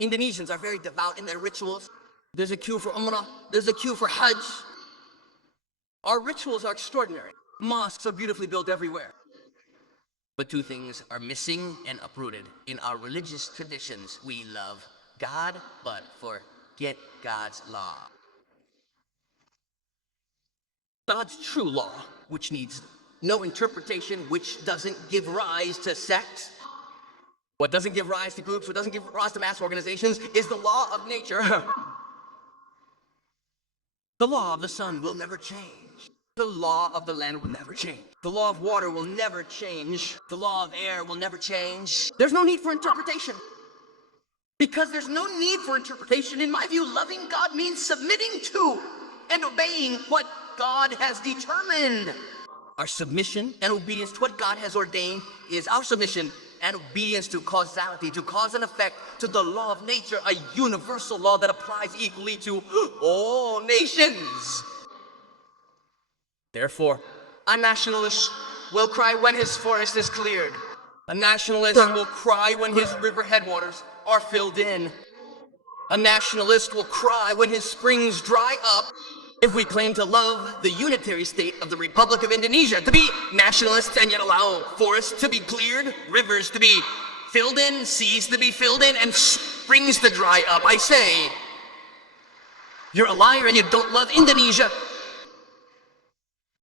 Indonesians are very devout in their rituals. There's a queue for Umrah, there's a queue for Hajj. Our rituals are extraordinary. Mosques are beautifully built everywhere. But two things are missing and uprooted in our religious traditions. We love God, but forget God's law. God's true law, which needs no interpretation, which doesn't give rise to sects. What doesn't give rise to groups, what doesn't give rise to mass organizations, is the law of nature. The law of the sun will never change. The law of the land will never change. The law of water will never change. The law of air will never change. There's no need for interpretation. Because there's no need for interpretation, in my view, loving God means submitting to and obeying what God has determined. Our submission and obedience to what God has ordained is our submission and obedience to causality, to cause and effect, to the law of nature, a universal law that applies equally to all nations. Therefore, a nationalist will cry when his forest is cleared. A nationalist will cry when his river headwaters are filled in. A nationalist will cry when his springs dry up. If we claim to love the unitary state of the Republic of Indonesia, to be nationalists and yet allow forests to be cleared, rivers to be filled in, seas to be filled in, and springs to dry up, I say, you're a liar and you don't love Indonesia.